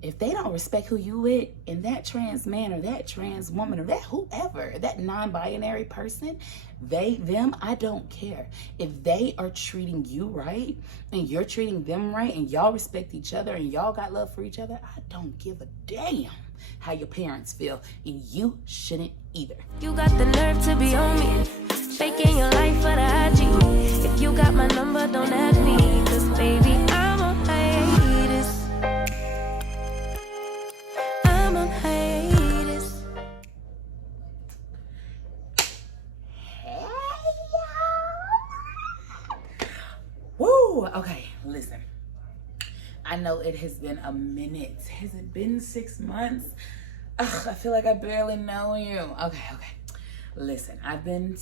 If they don't respect who you with, and that trans man or that trans woman or that whoever, that non-binary person, them, I don't care. If they are treating you right and you're treating them right and y'all respect each other and y'all got love for each other, I don't give a damn how your parents feel, and you shouldn't either. You got the nerve to be on me, faking your life for the IG. If you got my number, don't add me, cause baby, I'm on hiatus. I'm on hiatus. Hey, woo, okay, listen. I know it has been a minute. Has it been 6 months? Ugh, I feel like I barely know you. Okay. Listen, I've been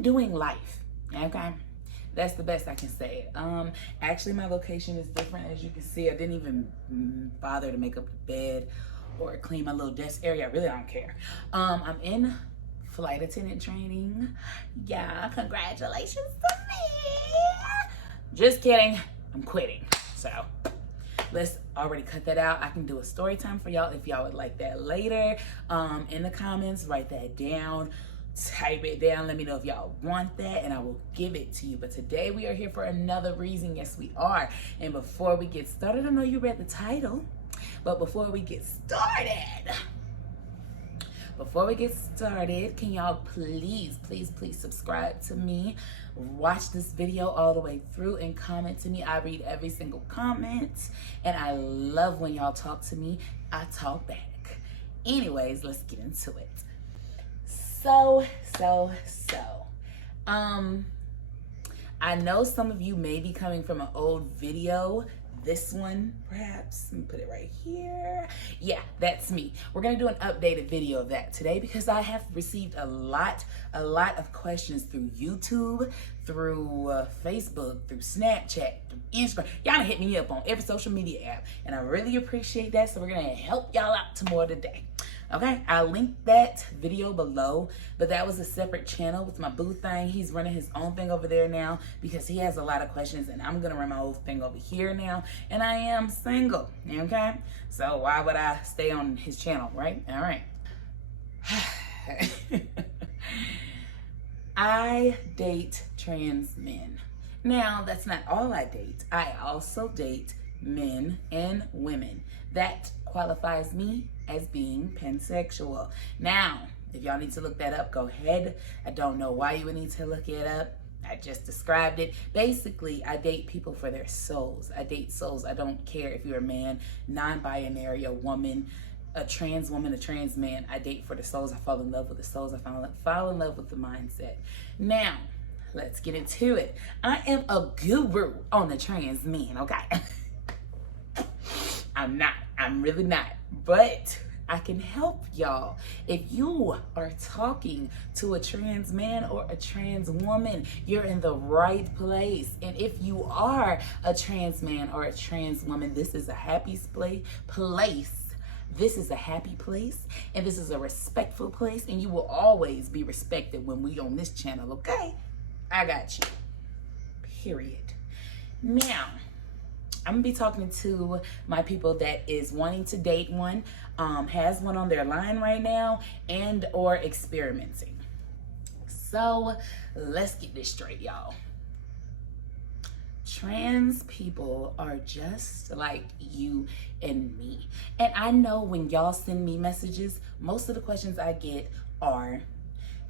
doing life, okay? That's the best I can say. Actually, my location is different. As you can see, I didn't even bother to make up the bed or clean my little desk area. I really don't care. I'm in flight attendant training. Yeah, congratulations to me. Just kidding, I'm quitting. So let's already cut that out. I can do a story time for y'all if y'all would like that later. In the comments, write that down, type it down, let me know if y'all want that and I will give it to you. But today we are here for another reason. Yes, we are. And before we get started, I know you read the title, but before we get started, can y'all please subscribe to me, watch this video all the way through, and comment to me. I read every single comment, and I love when y'all talk to me. I talk back. Anyways, let's get into it. So, I know some of you may be coming from an old video. This one, perhaps, let me put it right here. Yeah, that's me. We're gonna do an updated video of that today because I have received a lot of questions through YouTube, through Facebook, through Snapchat, through Instagram. Y'all hit me up on every social media app, and I really appreciate that, so we're gonna help y'all out some more today. Okay, I'll link that video below, but that was a separate channel with my boo thing. He's running his own thing over there now because he has a lot of questions, and I'm gonna run my own thing over here now, and I am single, okay? So why would I stay on his channel, right? All right. I date trans men. Now, that's not all I date. I also date men and women. That qualifies me as being pansexual. Now, if y'all need to look that up, go ahead. I don't know why you would need to look it up. I just described it. Basically, I date people for their souls. I date souls. I don't care if you're a man, non-binary, a woman, a trans woman, a trans man. I date for the souls. I fall in love with the souls. I fall in love with the mindset. Now, let's get into it. I am a guru on the trans men, okay? I'm not. I'm really not. But I can help y'all. If you are talking to a trans man or a trans woman, you're in the right place. And if you are a trans man or a trans woman, this is a happy place. This is a happy place, and this is a respectful place, and you will always be respected when we on this channel, okay? I got you. Period. Now, I'm gonna be talking to my people that is wanting to date one, has one on their line right now, and or experimenting. So let's get this straight, y'all. Trans people are just like you and me. And I know when y'all send me messages, most of the questions I get are,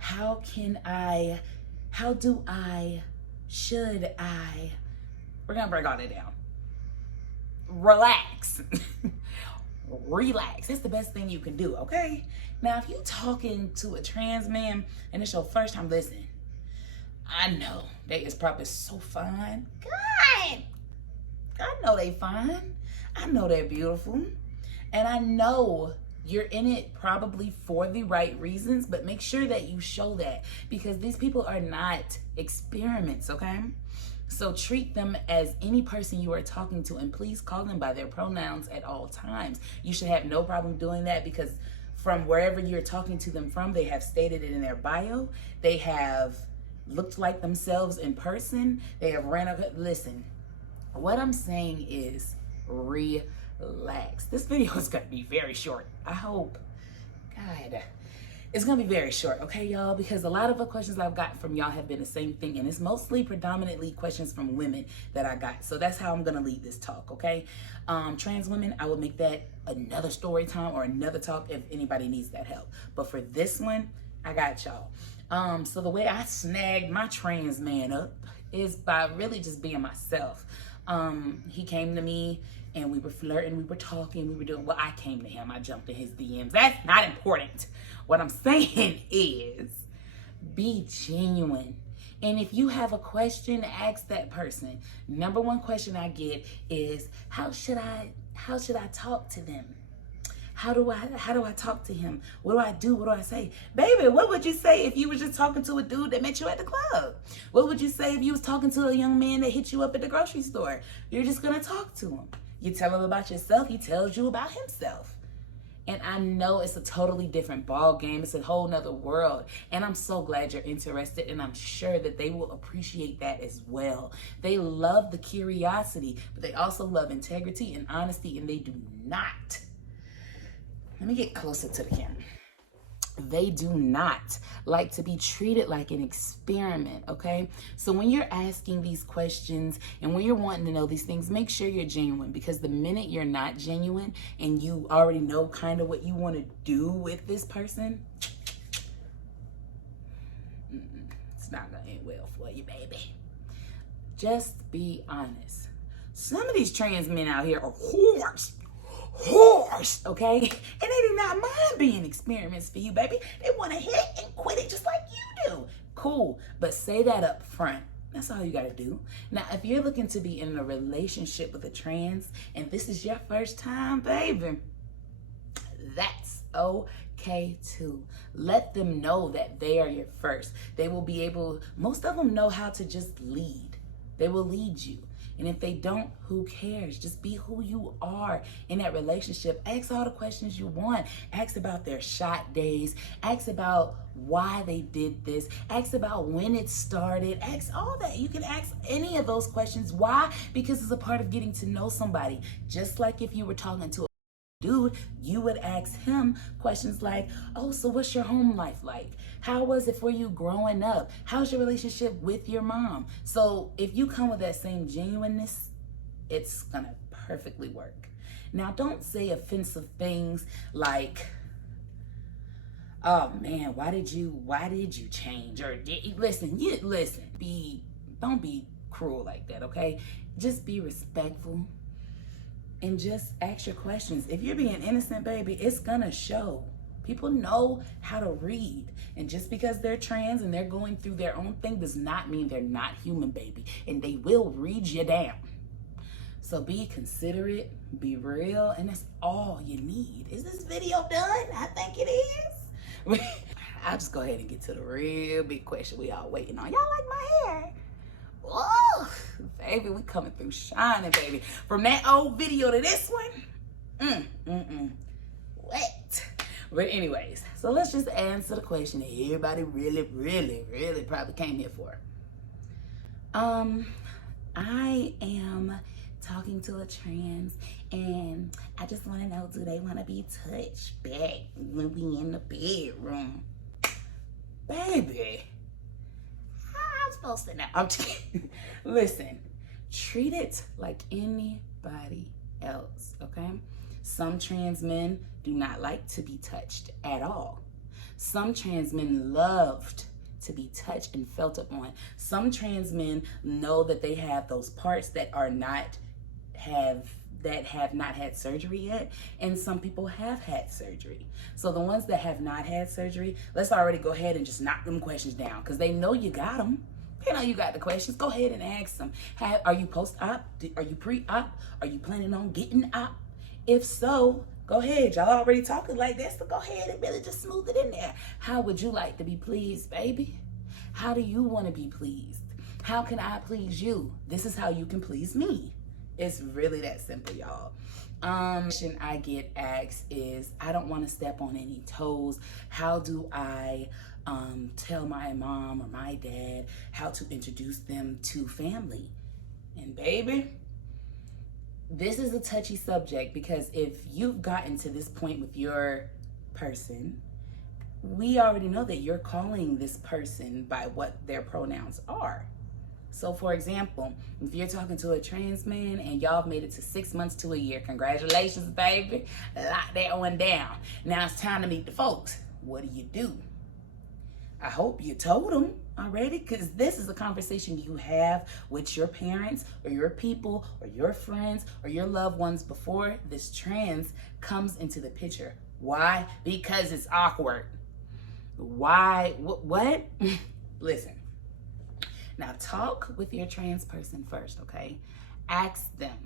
should I, we're gonna break all that down. Relax. Relax. That's the best thing you can do, okay? Now, if you're talking to a trans man and it's your first time listening, I know they is probably so fine. God, I know they fine. I know they're beautiful. And I know you're in it probably for the right reasons, but make sure that you show that, because these people are not experiments, okay? So treat them as any person you are talking to, and please call them by their pronouns at all times. You should have no problem doing that, because from wherever you're talking to them from, they have stated it in their bio. They have looked like themselves in person, they have ran up. Listen, what I'm saying is relax. This video is gonna be very short. I hope. God, it's gonna be very short, okay, y'all? Because a lot of the questions I've got from y'all have been the same thing, and it's mostly predominantly questions from women that I got. So that's how I'm gonna lead this talk, okay? Trans women, I will make that another story time or another talk if anybody needs that help. But for this one, I got y'all. So the way I snagged my trans man up is by really just being myself. He came to me and we were flirting, we were talking, we were doing, well, I came to him, I jumped in his DMs. That's not important. What I'm saying is be genuine. And if you have a question, ask that person. Number one question I get is, how should I talk to them? How do I talk to him? What do I do? What do I say? Baby, what would you say if you were just talking to a dude that met you at the club? What would you say if you was talking to a young man that hit you up at the grocery store? You're just gonna talk to him. You tell him about yourself, he tells you about himself. And I know it's a totally different ball game. It's a whole nother world. And I'm so glad you're interested, and I'm sure that they will appreciate that as well. They love the curiosity, but they also love integrity and honesty, and they do not. Let me get closer to the camera. They do not like to be treated like an experiment, okay? So when you're asking these questions and when you're wanting to know these things, make sure you're genuine, because the minute you're not genuine and you already know kind of what you want to do with this person, it's not going to end well for you, baby. Just be honest. Some of these trans men out here are whores, okay? And they do not mind being experiments for you, baby. They want to hit and quit it just like you do. Cool, but say that up front. That's all you gotta do. Now, if you're looking to be in a relationship with a trans and this is your first time, baby, that's okay too. Let them know that they are your first. They will be able, most of them know how to just lead. They will lead you. And if they don't, who cares? Just be who you are in that relationship. Ask all the questions you want. Ask about their shot days. Ask about why they did this. Ask about when it started. Ask all that. You can ask any of those questions. Why? Because it's a part of getting to know somebody. Just like if you were talking to a dude, you would ask him questions like, oh, so what's your home life like? How was it for you growing up? How's your relationship with your mom? So if you come with that same genuineness, it's gonna perfectly work. Now, don't say offensive things like, oh man, why did you change? Or listen, don't be cruel like that, okay? Just be respectful. And just ask your questions. If you're being innocent, baby, it's gonna show. People know how to read. And just because they're trans and they're going through their own thing does not mean they're not human, baby. And they will read you down. So be considerate, be real, and that's all you need. Is this video done? I think it is. I'll just go ahead and get to the real big question we all waiting on. Y'all like my hair? Oh, baby, we coming through shining, baby. From that old video to this one, wet. But anyways, so let's just answer the question that everybody really probably came here for. I am talking to a trans, and I just want to know, do they want to be touched back when we in the bedroom? Baby, I'm supposed to know. I'm just kidding. Listen, treat it like anybody else, okay? Some trans men do not like to be touched at all. Some trans men loved to be touched and felt upon. Some trans men know that they have those parts that have not had surgery yet, and some people have had surgery. So the ones that have not had surgery, let's already go ahead and just knock them questions down, because they know you got them. They know you got the questions. Go ahead and ask them. Are you post-op? Are you pre-op? Are you planning on getting op? If so, go ahead. Y'all already talking like this, so go ahead and really just smooth it in there. How would you like to be pleased, baby? How do you want to be pleased? How can I please you? This is how you can please me. It's really that simple, y'all. Question I get asked is, I don't want to step on any toes. How do I tell my mom or my dad how to introduce them to family. And baby, this is a touchy subject, because if you've gotten to this point with your person, we already know that you're calling this person by what their pronouns are. So for example, if you're talking to a trans man and y'all have made it to 6 months to a year, congratulations, baby. Lock that one down. Now it's time to meet the folks. What do? I hope you told them already, because this is a conversation you have with your parents or your people or your friends or your loved ones before this trans comes into the picture. Why? Because it's awkward. Why? What? Listen. Now talk with your trans person first, okay? Ask them,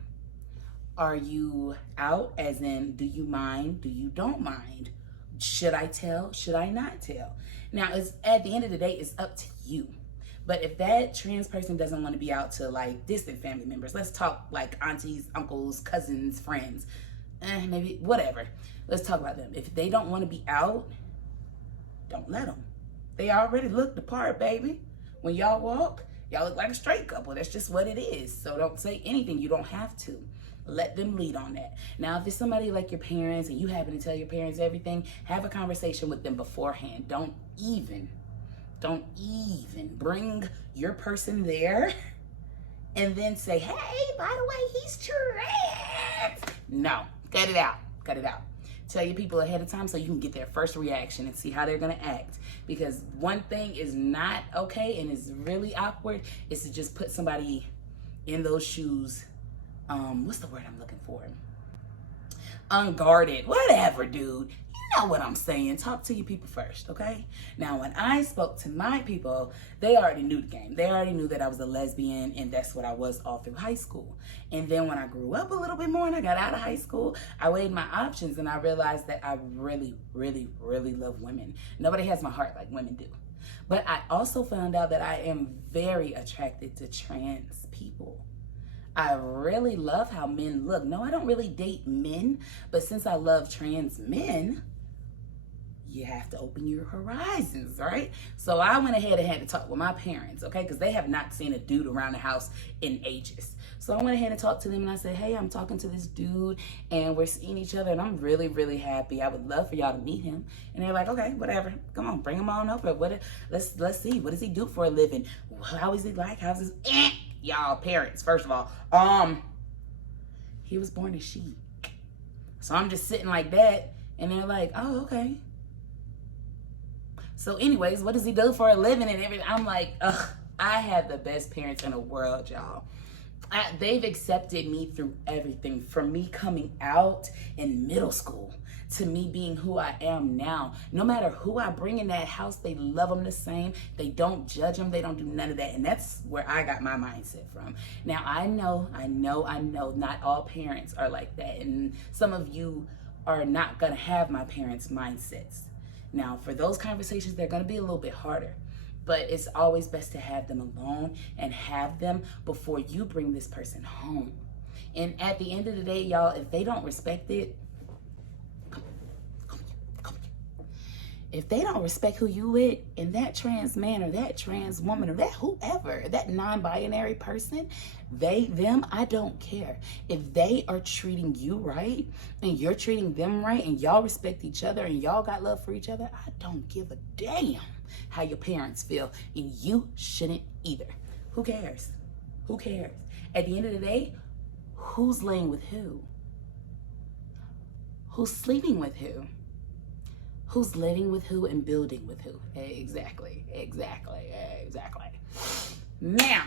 are you out? As in, do you mind? Do you don't mind? Should I tell? Should I not tell? Now, it's at the end of the day, it's up to you. But if that trans person doesn't want to be out to like distant family members, let's talk like aunties, uncles, cousins, friends, maybe whatever. Let's talk about them. If they don't want to be out, don't let them. They already look the part, baby. When y'all walk, y'all look like a straight couple. That's just what it is. So don't say anything. You don't have to. Let them lead on that. Now, if it's somebody like your parents and you happen to tell your parents everything, have a conversation with them beforehand. Don't even bring your person there and then say, hey, by the way, he's trans. No, cut it out. Tell your people ahead of time so you can get their first reaction and see how they're gonna act. Because one thing is not okay and is really awkward is to just put somebody in those shoes. What's the word I'm looking for? Unguarded, whatever, dude. You know what I'm saying. Talk to your people first, okay? Now, when I spoke to my people, they already knew the game. They already knew that I was a lesbian, and that's what I was all through high school. And then when I grew up a little bit more and I got out of high school, I weighed my options and I realized that I really, really, really love women. Nobody has my heart like women do. But I also found out that I am very attracted to trans people. I really love how men look. No, I don't really date men, but since I love trans men, you have to open your horizons, right? So I went ahead and had to talk with my parents, okay? Because they have not seen a dude around the house in ages. So I went ahead and talked to them and I said, hey, I'm talking to this dude and we're seeing each other and I'm really, really happy. I would love for y'all to meet him. And they're like, okay, whatever. Come on, bring him on over. Let's see. What does he do for a living? How is he like? How's his y'all parents, first of all. He was born a she. So I'm just sitting like that and they're like, oh, okay. So anyways, what does he do for a living and everything? I'm like, ugh, I have the best parents in the world, y'all. They've accepted me through everything, from me coming out in middle school to me being who I am now. No matter who I bring in that house, they love them the same. They don't judge them. They don't do none of that. And that's where I got my mindset from. Now, I know not all parents are like that. And some of you are not going to have my parents' mindsets. Now, for those conversations, they're going to be a little bit harder. But it's always best to have them alone and have them before you bring this person home. And at the end of the day, y'all, if they don't respect it, if they don't respect who you with, and that trans man or that trans woman or that whoever, that non-binary person, them, I don't care. If they are treating you right and you're treating them right and y'all respect each other and y'all got love for each other, I don't give a damn how your parents feel, and you shouldn't either. Who cares? Who cares? At the end of the day, who's laying with who? Who's sleeping with who? Who's living with who and building with who? Exactly. Now,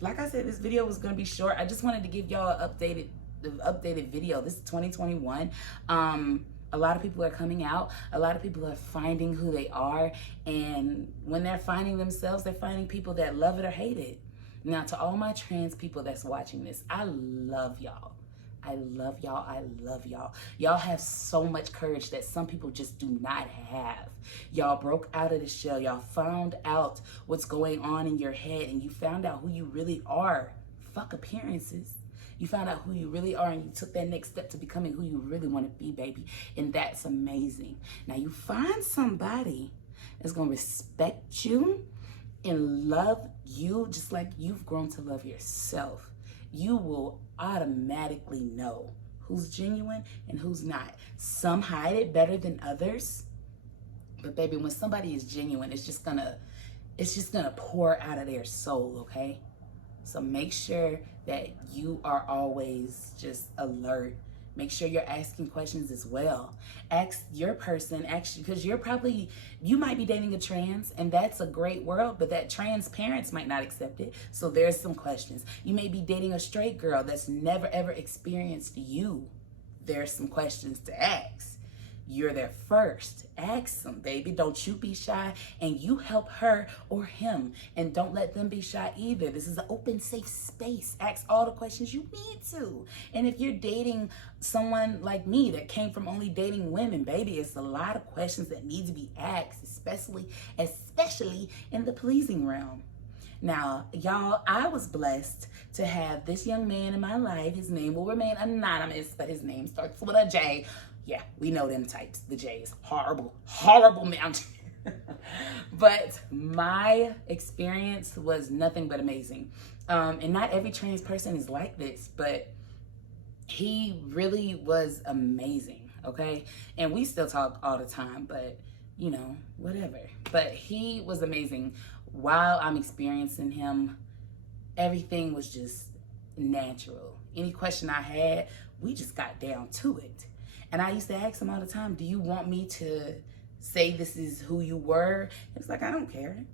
like I said, this video was gonna be short. I just wanted to give y'all an updated video. This is 2021. A lot of people are coming out. A lot of people are finding who they are. And when they're finding themselves, they're finding people that love it or hate it. Now, to all my trans people that's watching this, I love y'all. I love y'all. Y'all have so much courage that some people just do not have. Y'all broke out of the shell. Y'all found out what's going on in your head and you found out who you really are. Fuck appearances. You found out who you really are and you took that next step to becoming who you really want to be, baby. And that's amazing. Now you find somebody that's gonna respect you and love you just like you've grown to love yourself. You will automatically know who's genuine and who's not. Some hide it better than others, but baby, when somebody is genuine, it's just gonna pour out of their soul, okay? So make sure that you are always just alert. Make sure you're asking questions as well. Ask your person, actually, because you might be dating a trans, and that's a great world, but that trans parents might not accept it. So there's some questions. You may be dating a straight girl that's never ever experienced you. There's some questions to ask. You're there first. Ask them, baby. Don't you be shy, and you help her or him, and don't let them be shy either. This is an open, safe space. Ask all the questions you need to. And if you're dating someone like me that came from only dating women, baby, it's a lot of questions that need to be asked, especially in the pleasing realm. Now, y'all, I was blessed to have this young man in my life. His name will remain anonymous, but his name starts with a J. Yeah, we know them types, the J's. Horrible, horrible mountain. But my experience was nothing but amazing. And not every trans person is like this, but he really was amazing, okay? And we still talk all the time, but you know, whatever. But he was amazing. While I'm experiencing him, everything was just natural. Any question I had, we just got down to it. And I used to ask him all the time, do you want me to say this is who you were? It's like, I don't care.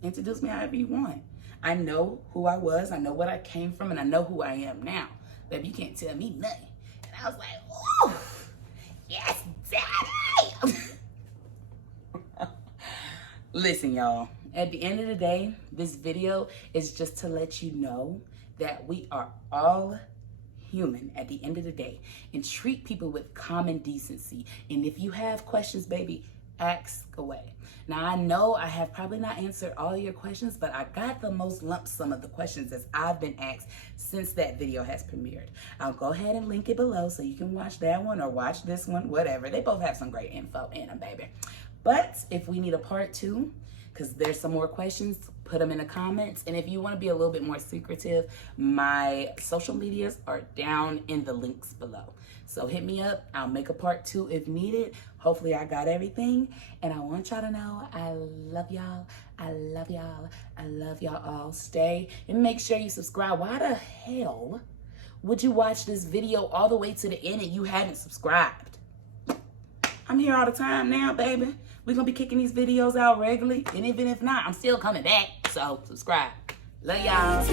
Introduce me however you want. I know who I was, I know what I came from, and I know who I am now. Baby, you can't tell me nothing. And I was like, ooh, yes, daddy. Listen, y'all, at the end of the day, this video is just to let you know that we are all human at the end of the day, and treat people with common decency. And if you have questions, baby, ask away. Now, I know I have probably not answered all your questions, but I got the most lump sum of the questions as I've been asked since that video has premiered. I'll go ahead and link it below so you can watch that one or watch this one, whatever. They both have some great info in them, baby. But if we need a part 2, because there's some more questions, put them in the comments. And if you want to be a little bit more secretive, my social medias are down in the links below. So hit me up. I'll make a part 2 if needed. Hopefully I got everything. And I want y'all to know I love y'all. I love y'all. I love y'all all. Stay and make sure you subscribe. Why the hell would you watch this video all the way to the end and you haven't subscribed? I'm here all the time now, baby. We're going to be kicking these videos out regularly. And even if not, I'm still coming back. So subscribe. Love y'all.